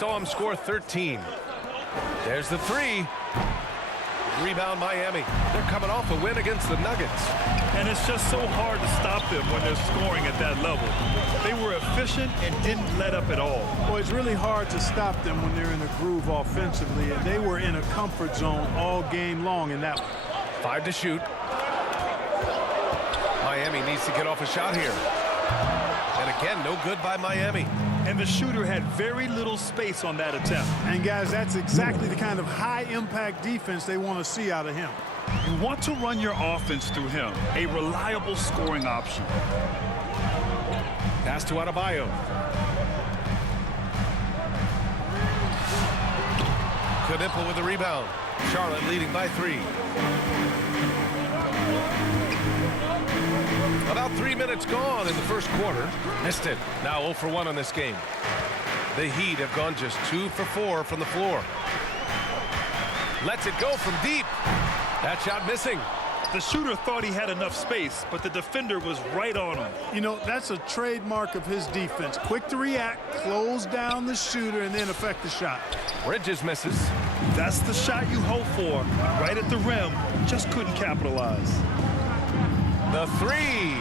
Saw him score 13. There's the three. Rebound Miami. They're coming off a win against the Nuggets. And it's just so hard to stop them when they're scoring at that level. They were efficient and didn't let up at all. Well, it's really hard to stop them when they're in a groove offensively, and they were in a comfort zone all game long in that one. 5 to shoot. Miami needs to get off a shot here. And again, no good by Miami. And the shooter had very little space on that attempt. And guys, that's exactly the kind of high-impact defense they want to see out of him. You want to run your offense through him, a reliable scoring option. Pass to Adebayo. Knipple with the rebound. Charlotte leading by 3. About 3 minutes gone in the first quarter. Missed it. Now 0 for 1 on this game. The Heat have gone just 2 for 4 from the floor. Lets it go from deep. That shot missing. The shooter thought he had enough space, but the defender was right on him. You know, that's a trademark of his defense. Quick to react, close down the shooter, and then affect the shot. Bridges misses. That's the shot you hope for. Right at the rim, just couldn't capitalize. The three.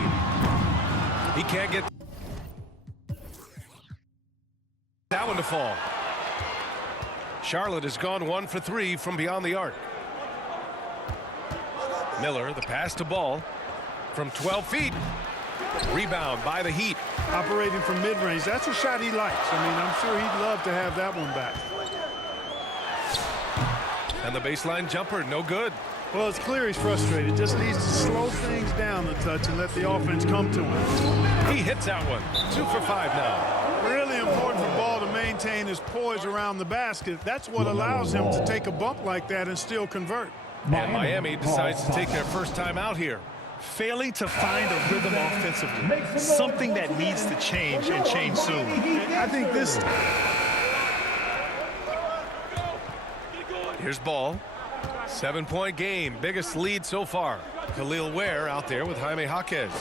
He can't get that one to fall. Charlotte has gone 1 for 3 from beyond the arc. Miller, the pass to Ball from 12 feet. Rebound by the Heat. Operating from mid-range, that's a shot he likes. I mean, I'm sure he'd love to have that one back. And the baseline jumper, no good. Well, it's clear he's frustrated. Just needs to slow things down a touch and let the offense come to him. He hits that one. 2 for 5 now. Really important for Ball to maintain his poise around the basket. That's what allows him to take a bump like that and still convert. And Miami decides to take their first time out here. Failing to find a rhythm offensively. Something that needs to change and change soon. I think this... Here's Ball. 7-point game. Biggest lead so far. Khalil Ware out there with Jaime Jaquez.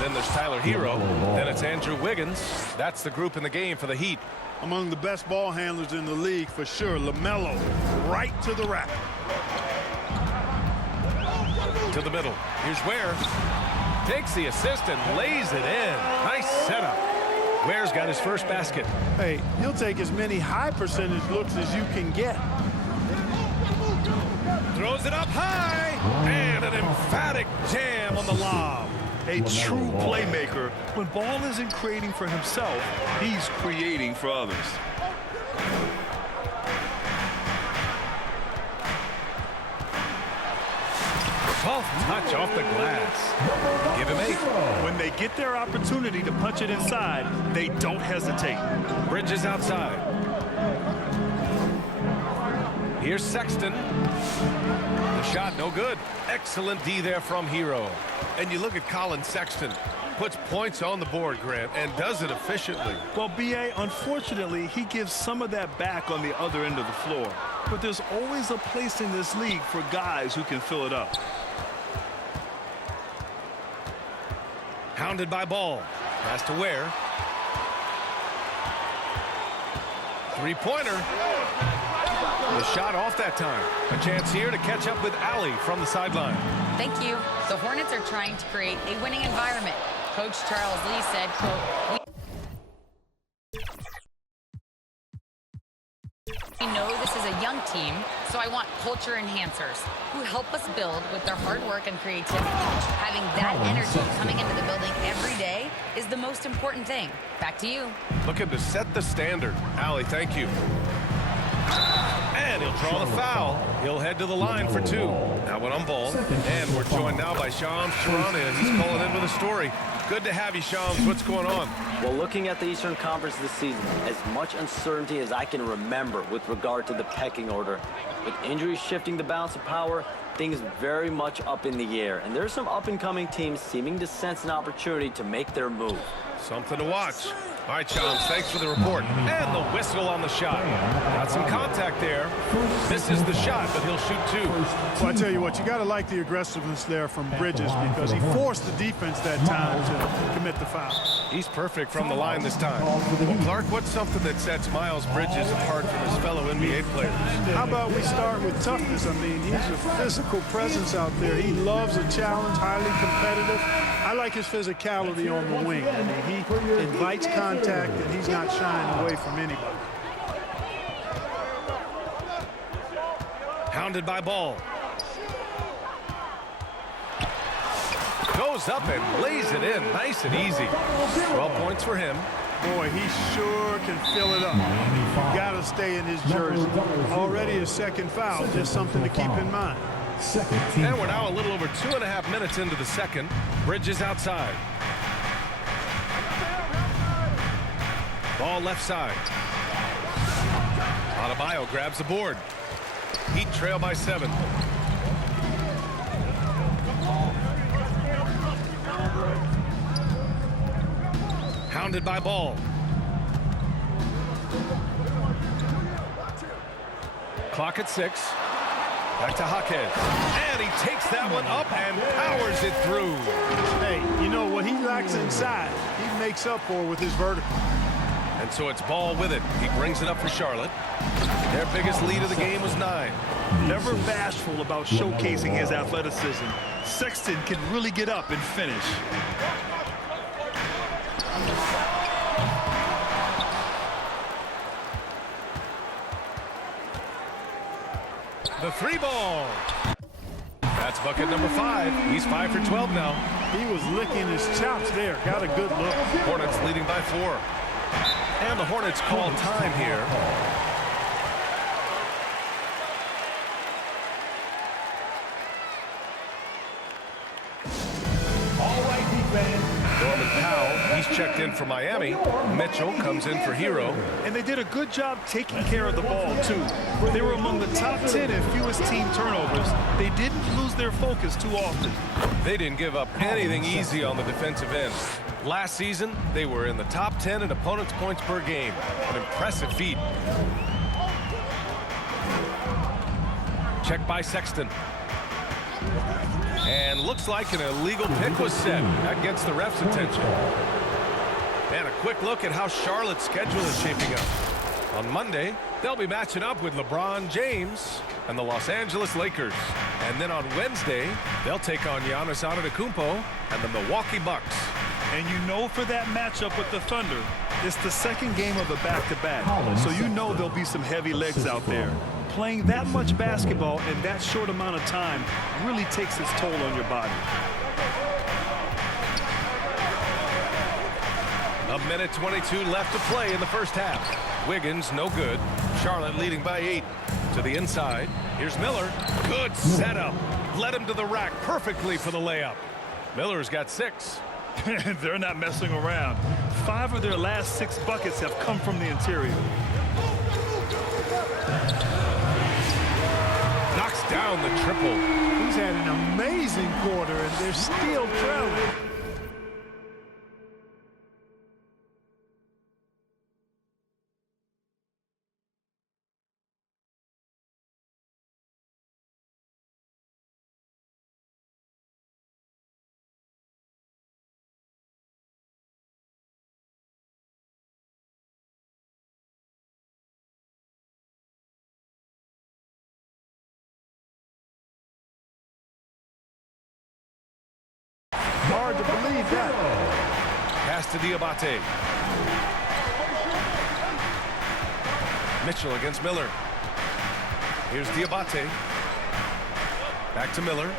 Then there's Tyler Hero. Then it's Andrew Wiggins. That's the group in the game for the Heat. Among the best ball handlers in the league for sure. LaMelo right to the rack. To the middle. Here's Ware. Takes the assist and lays it in. Nice setup. Ware's got his first basket. Hey, he'll take as many high percentage looks as you can get. Throws it up high. And an emphatic jam on the lob. A true playmaker. When Ball isn't creating for himself, he's creating for others. Soft touch off the glass. Give him 8. When they get their opportunity to punch it inside, they don't hesitate. Bridges outside. Here's Sexton. The shot no good. Excellent D there from Hero. And you look at Colin Sexton. Puts points on the board, Grant, and does it efficiently. Well, B.A., unfortunately, he gives some of that back on the other end of the floor. But there's always a place in this league for guys who can fill it up. Hounded by Ball. Pass to Ware. Three-pointer. The shot off that time. A chance here to catch up with Allie from the sideline. Thank you. The Hornets are trying to create a winning environment. Coach Charles Lee said, quote, "We know this is a young team, so I want culture enhancers who help us build with their hard work and creativity. Having that energy coming into the building every day is the most important thing." Back to you. Looking to set the standard. Allie, thank you. And he'll draw the foul. He'll head to the line for 2. Now one on Ball. And we're joined now by Shams Charania. He's calling in with a story. Good to have you, Shams. What's going on? Well, looking at the Eastern Conference this season, as much uncertainty as I can remember with regard to the pecking order. With injuries shifting the balance of power, things very much up in the air. And there's some up-and-coming teams seeming to sense an opportunity to make their move. Something to watch. All right, Chums, thanks for the report. And the whistle on the shot. Got some contact there. Misses the shot, but he'll shoot two. Well, I tell you what, you got to like the aggressiveness there from Bridges because he forced the defense that time to commit the foul. He's perfect from the line this time. Well, Clark, what's something that sets Miles Bridges apart from his fellow NBA players? How about we start with toughness? I mean, he's a physical presence out there. He loves a challenge, highly competitive. I like his physicality on the wing. I mean, he invites contact, and he's not shying away from anybody. Hounded by Ball. Goes up and lays it in nice and easy. 12 points for him. Boy, he sure can fill it up. Got to stay in his jersey. Already his second foul, just something to keep in mind. And we're now a little over 2.5 minutes into the second. Bridges outside. Ball left side. Adebayo grabs the board. Heat trail by 7. Hounded by Ball. Clock at 6. Back to Jaquez. And he takes that one up and powers it through. Hey, you know what he lacks inside, he makes up for with his vertical. And so it's Ball with it. He brings it up for Charlotte. Their biggest lead of the game was 9. Never bashful about showcasing his athleticism. Sexton can really get up and finish. The 3 ball. That's bucket number 5. He's 5 for 12 now. He was licking his chops there. Got a good look. Hornets leading by 4. And the Hornets call time here. Norman Powell, he's checked in for Miami. Mitchell comes in for Hero. And they did a good job taking care of the ball, too. They were among the top 10 in fewest team turnovers. They didn't lose their focus too often. They didn't give up anything easy on the defensive end. Last season, they were in the top 10 in opponents' points per game. An impressive feat. Check by Sexton. And looks like an illegal pick was set. That gets the ref's attention. And a quick look at how Charlotte's schedule is shaping up. On Monday, they'll be matching up with LeBron James and the Los Angeles Lakers. And then on Wednesday, they'll take on Giannis Antetokounmpo and the Milwaukee Bucks. And you know for that matchup with the Thunder, it's the second game of the back-to-back. So you know there'll be some heavy legs out there. Playing that much basketball in that short amount of time really takes its toll on your body. A minute 22 left to play in the first half. Wiggins, no good. Charlotte leading by 8. To the inside. Here's Miller. Good setup. Led him to the rack perfectly for the layup. Miller's got 6. They're not messing around. 5 of their last 6 buckets have come from the interior. Knocks down the triple. He's had an amazing quarter, and they're still trailing. Hard to believe that. Pass to Diabate. Mitchell against Miller. Here's Diabate. Back to Miller.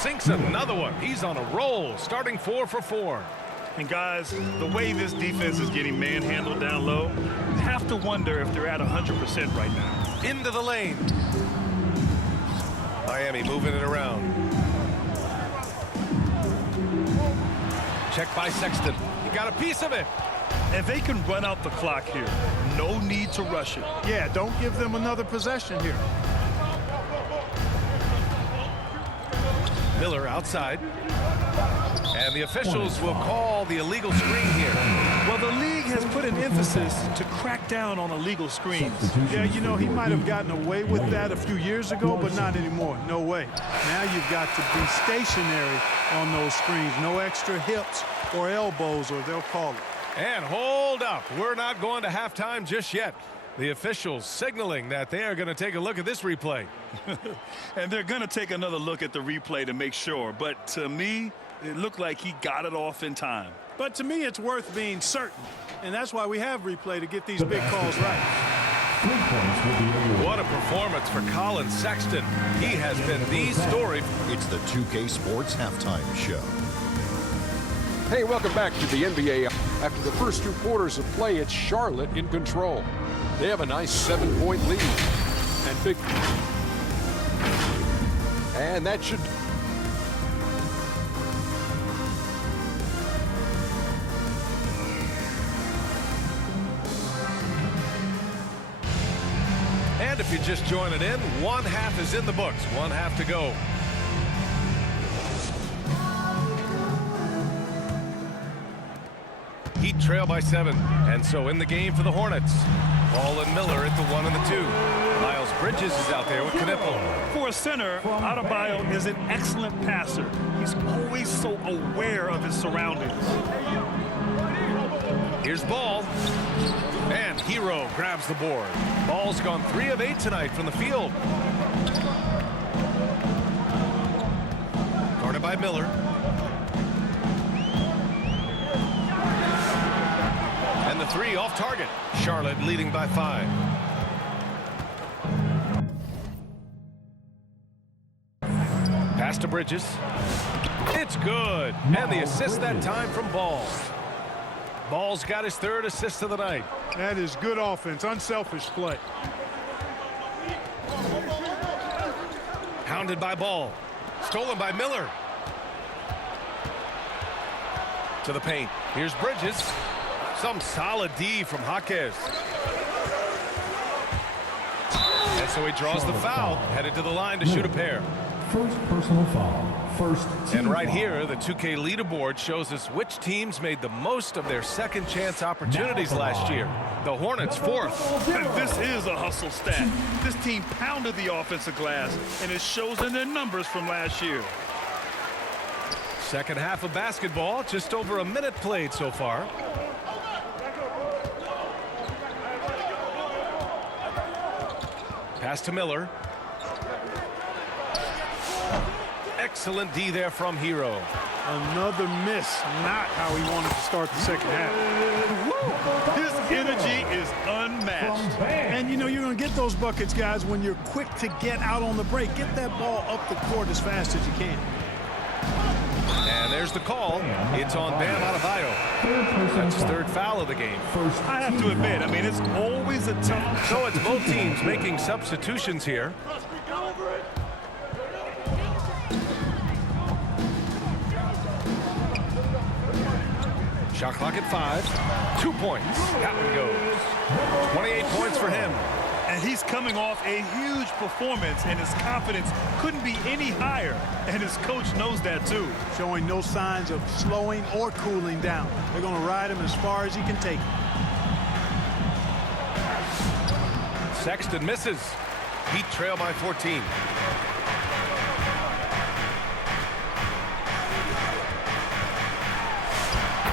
Sinks another one. He's on a roll, starting 4 for 4. And guys, the way this defense is getting manhandled down low, you have to wonder if they're at 100% right now. Into the lane. Miami moving it around. Check by Sexton. He got a piece of it. And they can run out the clock here. No need to rush it. Yeah, don't give them another possession here. Miller outside. And the officials will call the illegal screen here. Well, the league has put an emphasis to crack down on illegal screens. Yeah, you know, he might have gotten away with that a few years ago, but not anymore. No way. Now you've got to be stationary on those screens. No extra hips or elbows, or they'll call it. And hold up. We're not going to halftime just yet. The officials signaling that they are going to take a look at this replay. And they're going to take another look at the replay to make sure. But to me, it looked like he got it off in time. But to me, it's worth being certain. And that's why we have replay, to get these big calls right. What a performance for Colin Sexton. He has been the story. It's the 2K Sports Halftime Show. Hey, welcome back to the NBA. After the first 2 quarters of play, it's Charlotte in control. They have a nice 7-point lead. And that should... And if you're just joining in, 1/2 is in the books. 1/2 to go. Heat trail by 7. And so in the game for the Hornets. Ball and Miller at the 1 and the 2. Miles Bridges is out there with Knipple. For a center, Adebayo is an excellent passer. He's always so aware of his surroundings. Here's Ball. And Hero grabs the board. Ball's gone 3 of 8 tonight from the field. Guarded by Miller. And the 3 off target. Charlotte leading by 5. Pass to Bridges. It's good. And the assist that time from Ball. Ball's got his 3rd assist of the night. That is good offense, unselfish play. Hounded by Ball. Stolen by Miller. To the paint. Here's Bridges. Some solid D from Jaquez. And so he draws the foul, headed to the line to shoot a pair. First personal foul. First team And right foul. here, the 2K leaderboard shows us which teams made the most of their second chance opportunities last year. The Hornets 4th. And this is a hustle stat. This team pounded the offensive glass, and it shows in their numbers from last year. Second half of basketball, just over a minute played so far. Pass to Miller. Excellent D there from Hero. Another miss. Not how he wanted to start the second half. His energy is unmatched. And, you know, you're going to get those buckets, guys, when you're quick to get out on the break. Get that ball up the court as fast as you can. And there's the call. It's on Bam Adebayo. That's his 3rd foul of the game. I have to admit, I mean, it's always a tough. So it's both teams making substitutions here. Shot clock at 5. 2 points. That one goes. 28 points for him. And he's coming off a huge performance, and his confidence couldn't be any higher. And his coach knows that, too. Showing no signs of slowing or cooling down. They're going to ride him as far as he can take him. Sexton misses. Heat trail by 14.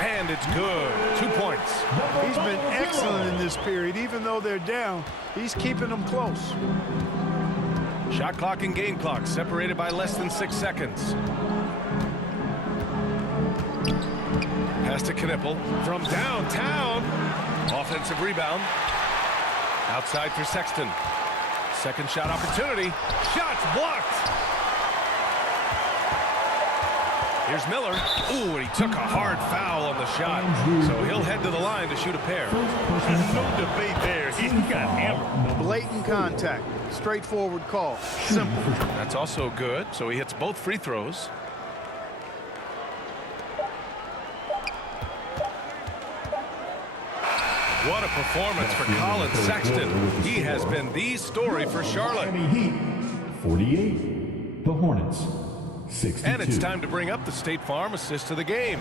And it's good. 2 points. He's been excellent in this period. Even though they're down, he's keeping them close. Shot clock and game clock separated by less than 6 seconds. Pass to Knipple from downtown. Offensive rebound. Outside for Sexton. Second shot opportunity. Shots blocked. Here's Miller. Ooh, and he took a hard foul on the shot. So he'll head to the line to shoot a pair. There's no debate there. He got hammered. Blatant contact. Straightforward call. Simple. That's also good. So he hits both free throws. What a performance for Colin Sexton. He has been the story for Charlotte. Miami Heat 48. The Hornets 62. And it's time to bring up the State Farm assist to the game.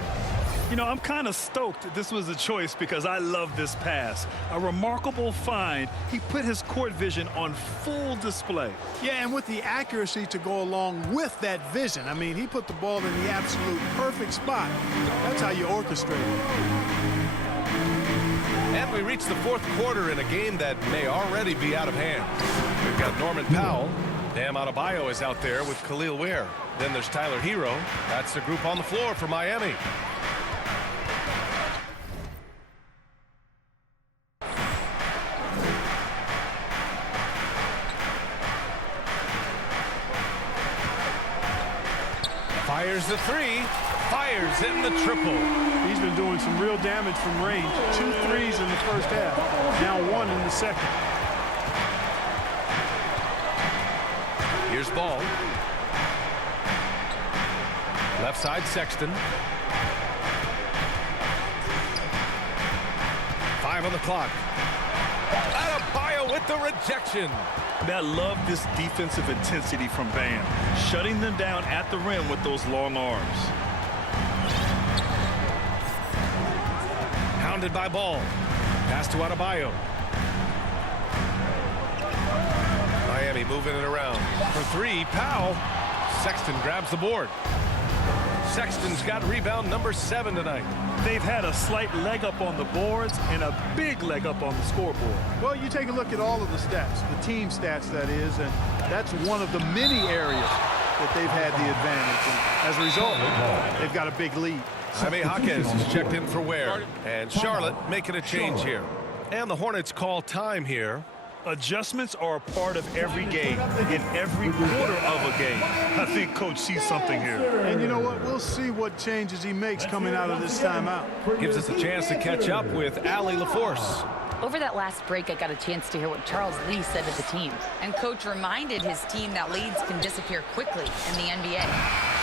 You know, I'm kind of stoked that this was a choice because I love this pass. A remarkable find. He put his court vision on full display. Yeah, and with the accuracy to go along with that vision. I mean, he put the ball in the absolute perfect spot. That's how you orchestrate it. And we reach the fourth quarter in a game that may already be out of hand. We've got Norman Powell. Bam Adebayo is out there with Khalil Ware. Then there's Tyler Hero. That's the group on the floor for Miami. Fires the three, fires in the triple. He's been doing some real damage from range. 2 threes in the first half, now 1 in the second. Here's Ball. Left side, Sexton. 5 on the clock. Adebayo with the rejection. I love this defensive intensity from Bam, shutting them down at the rim with those long arms. Hounded by Ball. Pass to Adebayo. Miami moving it around. For 3, Powell. Sexton grabs the board. Sexton's got rebound number 7 tonight. They've had a slight leg up on the boards and a big leg up on the scoreboard. Well, you take a look at all of the stats, the team stats that is, and that's one of the many areas that they've had the advantage. And as a result, they've got a big lead. Jaime Jaquez is checked in for Ware. And Charlotte making a change here. And the Hornets call time here. Adjustments are a part of every game, in every quarter of a game. I think Coach sees something here. And you know what? We'll see what changes he makes coming out of this timeout. Gives us a chance to catch up with Allie LaForce. Over that last break, I got a chance to hear what Charles Lee said to the team. And Coach reminded his team that leads can disappear quickly in the NBA.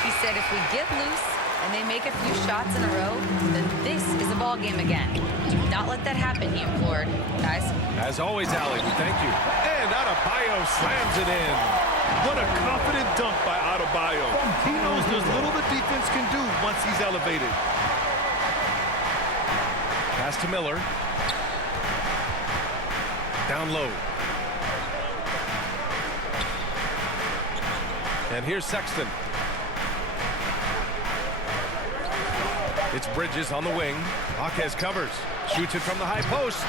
He said if we get loose and they make a few shots in a row, then this is a ball game again. Do not let that happen, he implored. Guys. As always, Allie, we thank you. And Adebayo slams it in. What a confident dunk by Adebayo. He knows there's little the defense can do once he's elevated. Pass to Miller. Down low. And here's Sexton. It's Bridges on the wing. Jaquez covers. Shoots it from the high post.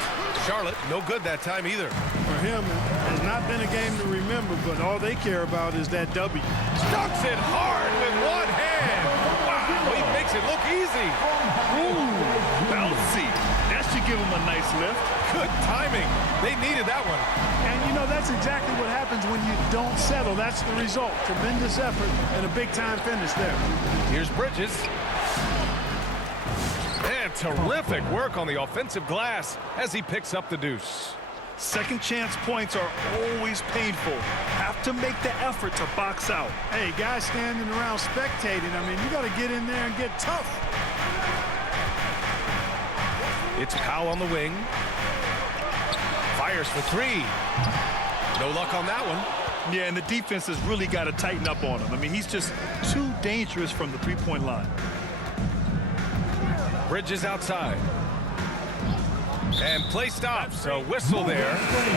Charlotte, no good that time either. For him, it has not been a game to remember, but all they care about is that W. Dunks it hard with one hand. Wow, he makes it look easy. Ooh, bouncy. That should give him a nice lift. Good timing. They needed that one. And, you know, that's exactly what happens when you don't settle. That's the result. Tremendous effort and a big-time finish there. Here's Bridges. And terrific work on the offensive glass as he picks up the deuce. Second chance points are always painful. Have to make the effort to box out. Hey, guys standing around spectating, I mean, you got to get in there and get tough. It's Powell on the wing. Fires for 3. No luck on that one. Yeah, and the defense has really got to tighten up on him. I mean, he's just too dangerous from the three-point line. Bridges outside. And play stops. A whistle there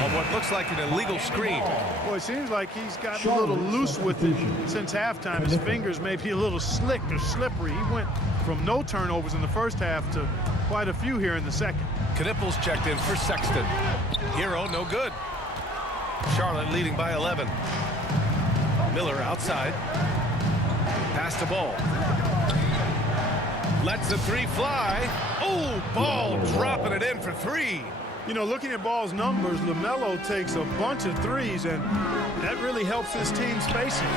on what looks like an illegal screen. Boy, it seems like he's gotten a little loose with it since halftime. His fingers may be a little slick or slippery. He went from no turnovers in the first half to quite a few here in the second. Knipples checked in for Sexton. Hero, no good. Charlotte leading by 11. Miller outside. Pass to Ball. Lets the 3 fly. Oh, Ball dropping it in for 3. You know, looking at Ball's numbers, LaMelo takes a bunch of threes, and that really helps his team spacing.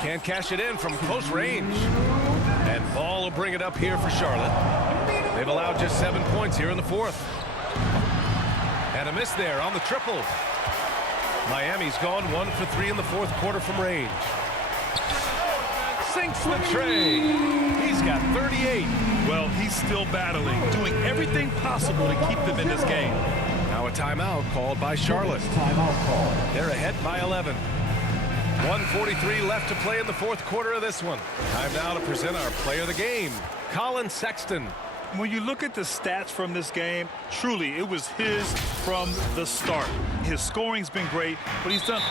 Can't cash it in from close range. And Ball will bring it up here for Charlotte. They've allowed just 7 points here in the fourth. And a miss there on the triple. Miami's gone 1 for 3 in the fourth quarter from range. sinks the tray. He's got 38. Well, he's still battling, doing everything possible to keep them in this game. Now a timeout called by Charlotte. Timeout call. They're ahead by 11. 1:43 left to play in the fourth quarter of this one. Time now to present our player of the game, Colin Sexton. When you look at the stats from this game, truly, it was his from the start. His scoring's been great, but he's done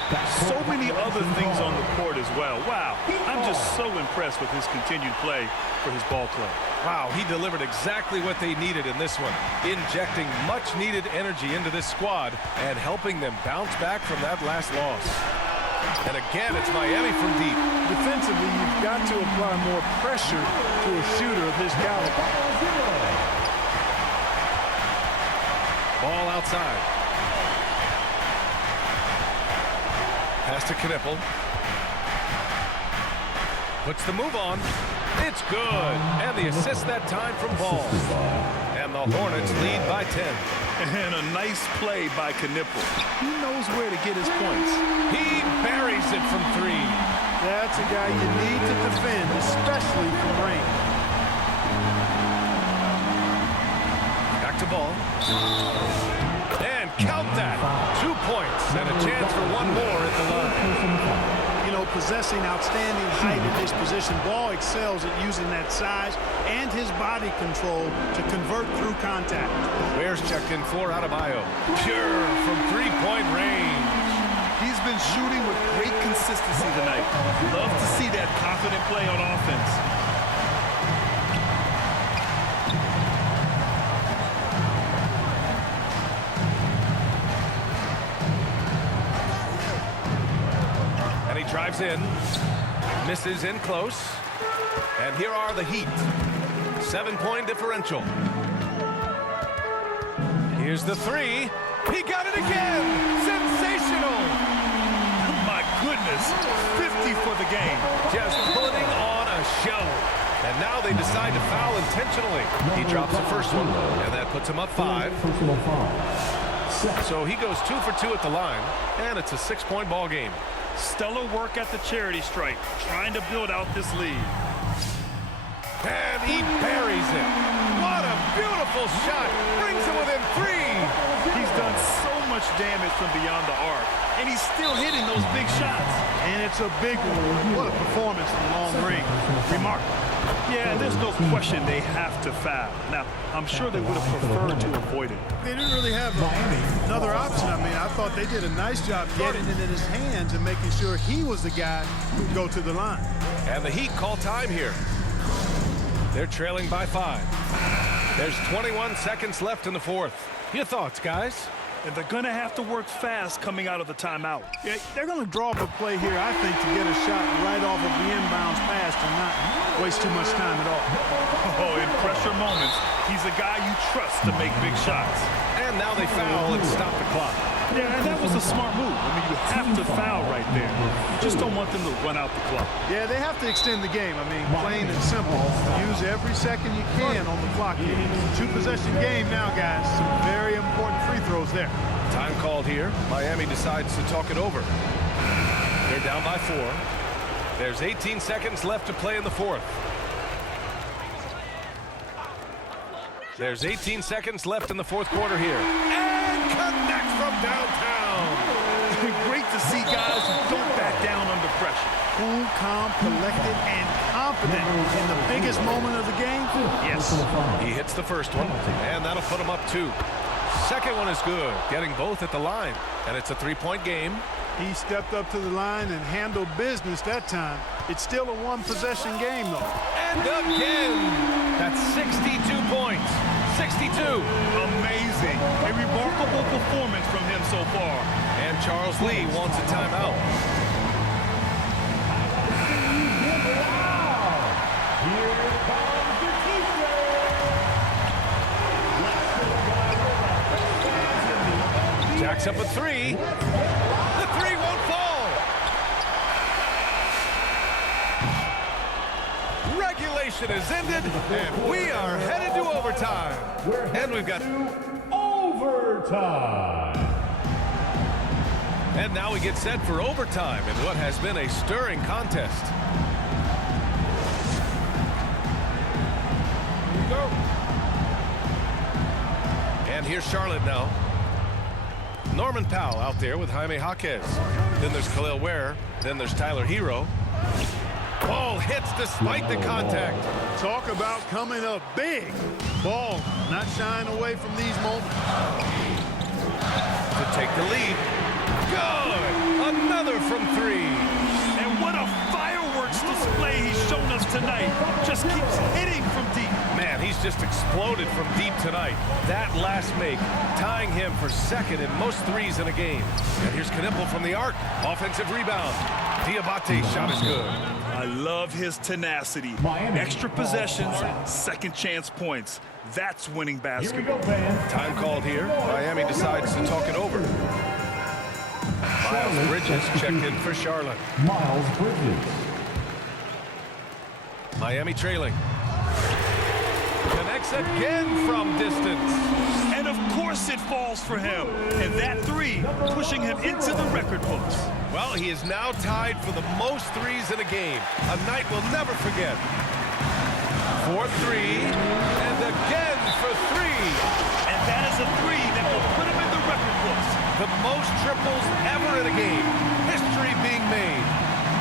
so many other things on the court as well. Wow, I'm just so impressed with his continued play for his ball club. Wow, he delivered exactly what they needed in this one, injecting much-needed energy into this squad and helping them bounce back from that last loss. And again, it's Miami from deep. Defensively, you've got to apply more pressure to a shooter of his caliber. Ball outside. Pass to Knipple. Puts the move on. It's good. And the assist that time from Ball. And the Hornets lead by 10. And a nice play by Knipple. He knows where to get his points. He buries it from three. That's a guy you need to defend, especially from range. Back to Ball. And count that. 2 points and a chance for one more at the line. You know, possessing outstanding height in his position, Ball excels at using that size and his body control to convert through contact. Bears checked in for Adebayo. Pure from three-point range. He's been shooting with great consistency tonight. Love to see that confident play on offense. And he drives in, misses in close, and here are the Heat. 7-point differential. Here's the three. He got it again. Sensational. My goodness, 50 for the game. Just putting on a show. And now they decide to foul intentionally. He drops the first one, and that puts him up 5. Personal foul. So he goes 2 for 2 at the line, and it's a 6-point ball game. Stellar work at the charity stripe, trying to build out this lead. And he buries it. What a beautiful shot. Brings him within 3. He's done so much damage from beyond the arc, and he's still hitting those big shots. And it's a big one. What a performance from long range. Remarkable. Yeah, and there's no question they have to foul. Now, I'm sure they would have preferred to avoid it. They didn't really have another option. I mean, I thought they did a nice job getting it in his hands and making sure he was the guy who'd go to the line. And the Heat call time here. They're trailing by 5. There's 21 seconds left in the fourth. Your thoughts, guys? And they're going to have to work fast coming out of the timeout. Yeah, they're going to draw up a play here, I think, to get a shot right off of the inbounds pass and not waste too much time at all. Oh, in pressure moments, he's a guy you trust to make big shots. And now they foul and stop the clock. Yeah, and that was a smart move. I mean, you have to foul right there. You just don't want them to run out the clock. Yeah, they have to extend the game. I mean, plain and simple. Use every second you can on the clock here. 2-possession game now, guys. Some very important free throws there. Time called here. Miami decides to talk it over. They're down by 4. There's 18 seconds left to play in the fourth. There's 18 seconds left in the fourth quarter here. And connect from downtown. Great to see guys who don't back down under pressure. Cool, calm, collected, and confident in the biggest moment of the game. Yes. He hits the first one, and that'll put him up 2. Second one is good, getting both at the line. And it's a 3-point game. He stepped up to the line and handled business that time. It's still a 1-possession game, though. And again! That's 62 points. 62. Amazing. A remarkable performance from him so far. And Charles Lee wants a timeout. Here comes the teacher. Jacks up a 3. The 3 won't fall. Regulation is ended, and we are headed to overtime. And we've got Overtime. And now we get set for overtime in what has been a stirring contest. go. And here's Charlotte now. Norman Powell out there with Jaime Jaquez. Then there's Khalil Ware. Then there's Tyler Hero. Ball hits despite the contact. Talk about coming up big. Ball not shying away from these moments. To take the lead. Good! Another from three. And what a fireworks display he's shown us tonight. Just keeps hitting from deep. Man, he's just exploded from deep tonight. That last make, tying him for second in most threes in a game. And here's Knipple from the arc. Offensive rebound. Diabate's shot is good. I love his tenacity. Extra possessions, second chance points. That's winning basketball. Time called here. Miami decides to talk it over. Miles Bridges checked in for Charlotte. Miles Bridges. Miami trailing. Connects again from distance. And of course it falls for him. And that three pushing him into the record books. Well, he is now tied for the most threes in a game. A night we'll never forget. For three, and again for three. And that is a three that will put him in the record books. The most triples ever in a game. History being made.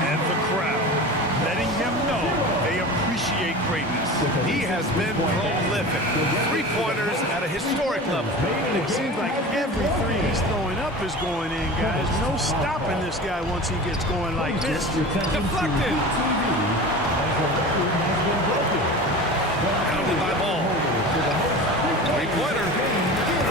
And the crowd letting him know they appreciate greatness. He has been prolific. Three-pointers at a historic level. It seems like every three he's throwing up is going in, guys. No stopping this guy once he gets going like this. Deflected. Pounded by Ball. Three-pointer.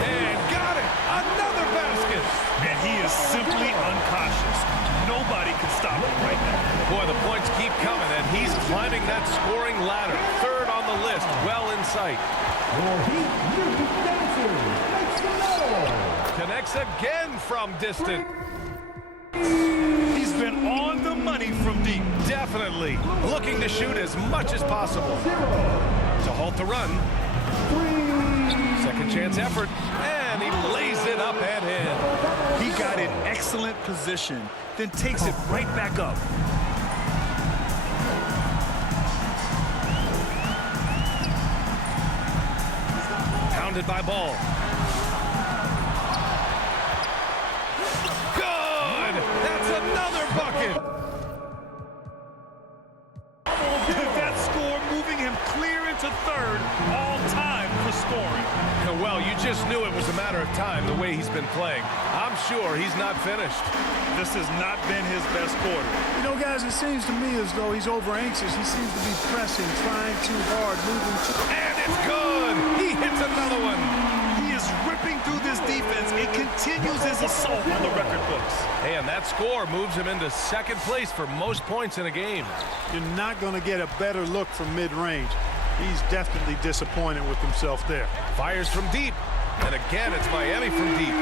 And got it. Another basket. And he is simply uncautious. Nobody can stop him right now. Boy, the points keep coming, and he's climbing that scoring ladder. Third on the list, well in sight. Connects again from distance. He's been on the money from deep. Definitely looking to shoot as much as possible. To halt the run. Second chance effort, and he lays it up and in. He got in excellent position, then takes it right back up. Pounded by Ball. Good! That's another bucket! That score moving him clear into third, all time for scoring. Well, you just knew it was a matter of time the way he's been playing. I'm sure he's not finished. This has not been his best quarter. You know, guys, it seems to me as though he's over anxious. He seems to be pressing, trying too hard, moving too... And it's good! He hits another one! He is ripping through this defense. It continues his assault on the record books. And that score moves him into second place for most points in a game. You're not going to get a better look from mid-range. He's definitely disappointed with himself there. Fires from deep. And again, it's Miami from deep.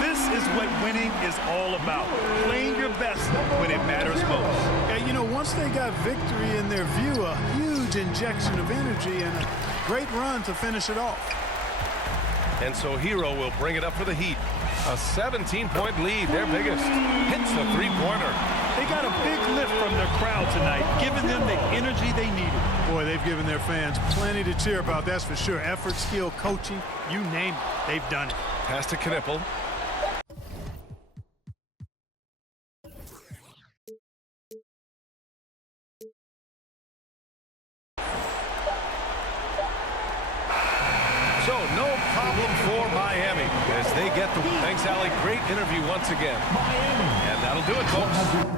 This is what winning is all about. Playing your best when it matters most. Yeah, you know, once they got victory in their view, a huge injection of energy and a great run to finish it off. And so Hero will bring it up for the Heat. A 17-point lead, their biggest. Hits the three-pointer. They got a big lift from their crowd tonight, giving them the energy they needed. Boy, they've given their fans plenty to cheer about, that's for sure. Effort, skill, coaching, you name it, they've done it. Pass to Knipple. So, no problem for Miami as they get the... Thanks, Allie. Great interview once again. And that'll do it, folks.